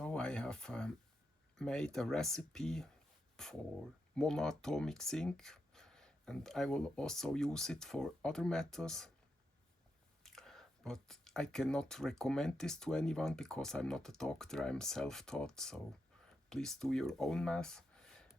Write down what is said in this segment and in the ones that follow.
So I have made a recipe for monoatomic zinc, and I will also use it for other metals, but I cannot recommend this to anyone because I'm not a doctor, I'm self-taught, so please do your own math.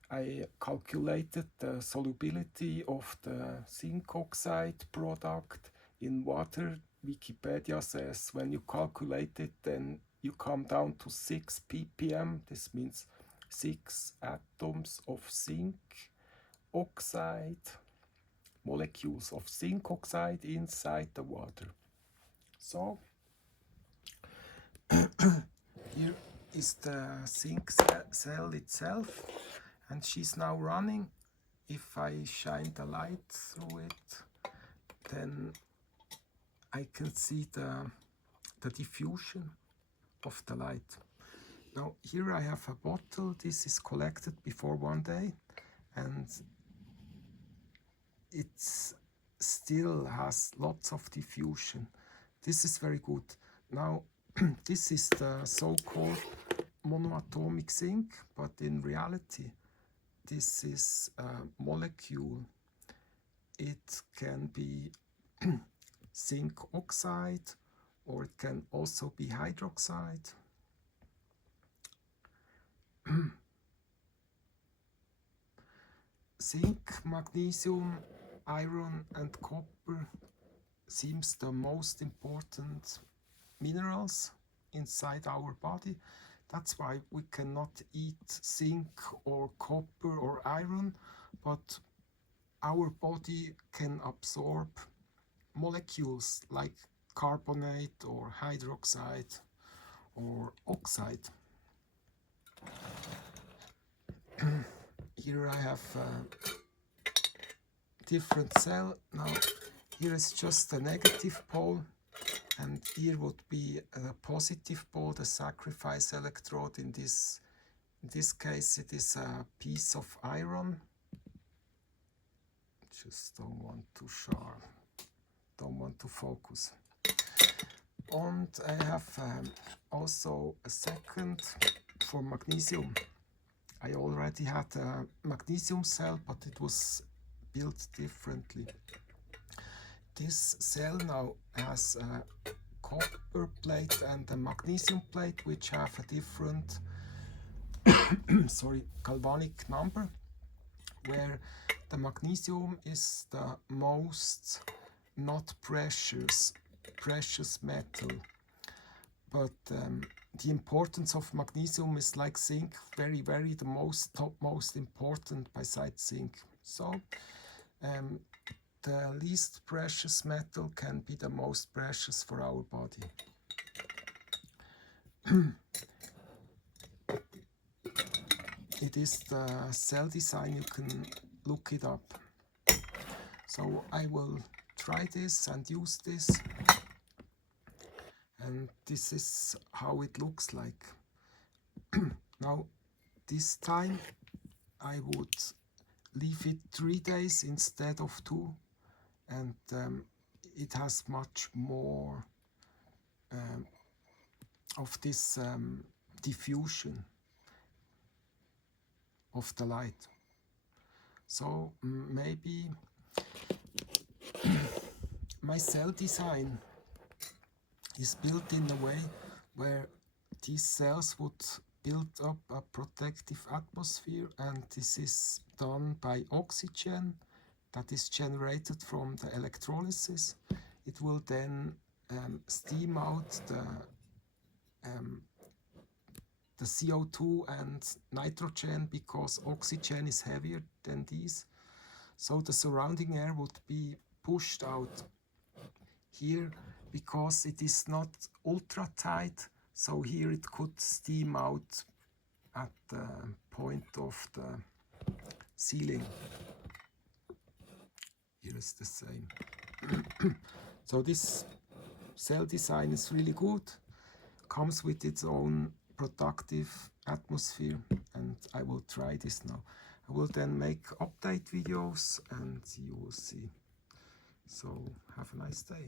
I calculated the solubility of the zinc oxide product in water. Wikipedia says when you calculate it, then you come down to 6 ppm. This means 6 atoms of zinc oxide, molecules of zinc oxide inside the water. So here is the zinc cell itself, and she's now running. If I shine the light through it, then I can see the diffusion of the light. Now here I have a bottle. This is collected before 1 day, and it still has lots of diffusion. This is very good. Now this is the so-called monoatomic zinc, but in reality this is a molecule. It can be zinc oxide, or it can also be hydroxide. Zinc, magnesium, iron and copper seems the most important minerals inside our body. That's why we cannot eat zinc or copper or iron, but our body can absorb molecules like carbonate or hydroxide or oxide. Here I have a different cell. Now here is just the negative pole, and here would be a positive pole, the sacrifice electrode. In this case it is a piece of iron. Just don't want to focus. And I have also a second for magnesium. I already had a magnesium cell, but it was built differently. This cell now has a copper plate and a magnesium plate, which have a different galvanic number, where the magnesium is the most not precious metal. But the importance of magnesium is like zinc, very the topmost important besides zinc. So the least precious metal can be the most precious for our body. It is the cell design, you can look it up. So I will try this and use this, and this is how it looks like. Now this time I would leave it 3 days instead of 2, and it has much more of this diffusion of the light. So maybe my cell design is built in a way where these cells would build up a protective atmosphere, and this is done by oxygen that is generated from the electrolysis. It will then steam out the CO2 and nitrogen, because oxygen is heavier than these. So the surrounding air would be pushed out here, because it is not ultra tight, so here it could steam out at the point of the ceiling. Here is the same. So this cell design is really good, comes with its own productive atmosphere, and I will try this now. I will then make update videos and you will see. So have a nice day.